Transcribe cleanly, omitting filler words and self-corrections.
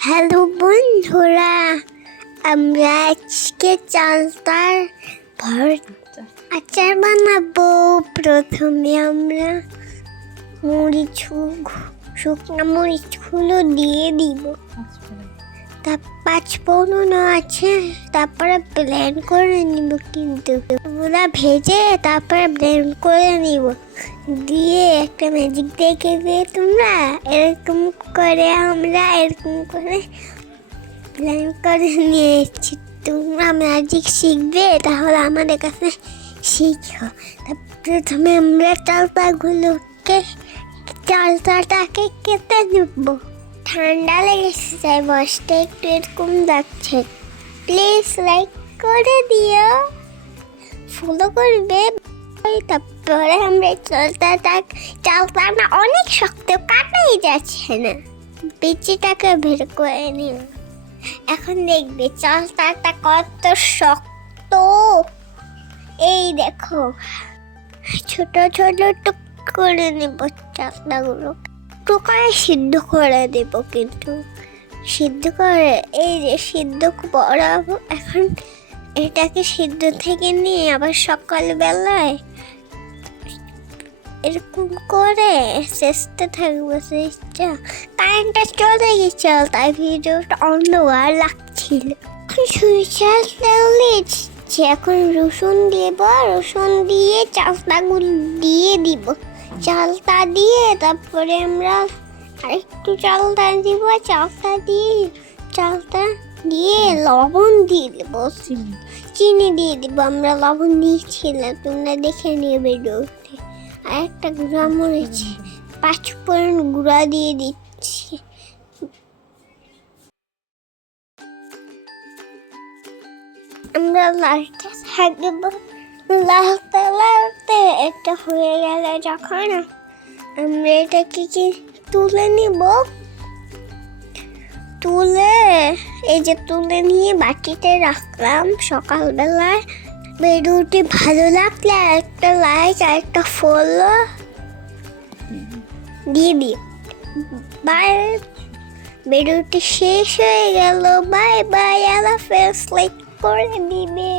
Hello বন্ধুরা, আমরা আজকে চালতার আচার বানাবো। প্রথমে আমরা শুকনো মরিচগুলো দিয়ে দিব। তার 5 ফোড়ন আছে, তারপরে ব্লেন্ড করে নিব। কিন্তু পুরা ভেজে তারপরে ব্লেন্ড করে নিব। দিয়ে একটা ম্যাজিক দেখে দিয়ে তোমরা এরকম করে আমরা এরকম করে ব্লেন্ড করে নিয়ে এসেছি। তোমরা ম্যাজিক শিখবে তাহলে আমাদের কাছে শিখো। প্রথমে আমরা চালতাটাকে কেটে নেব। ঠান্ডা লেগেছে, তাই বসটা একটু এরকম যাচ্ছে। প্লিজ লাইক করে দিও, ফলো করবে। তারপরে আমরা চালতা না অনেক শক্ত, কাটাই যাচ্ছে না। বিচিটাকে বের করে নিও। এখন দেখবে চালতাটা কত শক্ত। এই দেখো, ছোট ছোট টুক করে নেব চালতাগুলো। টুকায় সিদ্ধ করে দেব। কিন্তু সিদ্ধ করে এই যে সিদ্ধ বড়াবো। এখন এটাকে সিদ্ধ থেকে নিয়ে আবার সকালবেলায় এরকম করে চেষ্টা থাকবো। চেষ্টা কারেন্টটা চলে গেছে, তাই ভিডিওটা অন্ধকার লাগছিল। এখন রসুন দেব। রসুন দিয়ে চালতাগুলো দিয়ে দিব। চালতা দিয়ে তারপরে আমরা আরেকটু চালতা দিব। চালতা দিয়ে লবণ দিয়ে দেবো, চিনি দিয়ে দিব। আমরা লবণ দিয়েছিলাম, তোমরা দেখে নিয়ে ভিডিওতে। আর একটা গুঁড়া মরিচ 5 ফোড়ন গুঁড়া দিয়ে দিচ্ছি। আমরা লালটা থাকবো। লালতে এটা হয়ে গেল যখন আমরা এটাকে তুলে নিব। তুলে নিয়ে বাটিতে রাখলাম। সকালবেলায় ভিডিওটি ভালো লাগলে একটা লাইক আর একটা ফলো দিয়ে দিও। বাই। ভিডিওটি শেষ হয়ে গেল। Bye bye. আল্লাহ হাফেজ। লাইক করে দিবে।